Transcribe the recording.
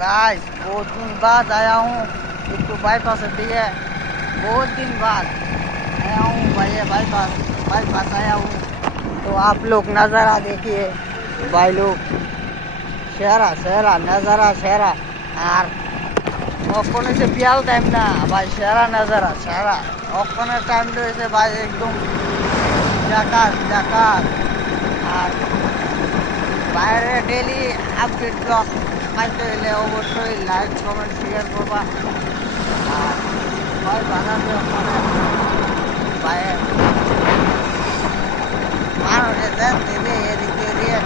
Guys बहुत दिन बाद आया हूँ टिप्पू बाईपास दिए। बहुत दिन बाद आया हूँ भाई, बाईपास बाईपास आया हूँ। तो आप लोग नज़ारा देखिए भाई लोग, शहरा शहरा नज़ारा शहरा আর অক্ষণে সে বিয়াল টাইম না ভাই, সেরা নজারা সেরা অক্ষণের টাইম রয়েছে ভাই, একদম জাকাত জাকাত। আর বাইরে ডেলি আপডেট ব্লগ পাইতে হলে অবশ্যই লাইক কমেন্ট শেয়ার করবা। আর ভাই বানাতে ভাই মানুষে দেন দিলে এদিকে দিয়ে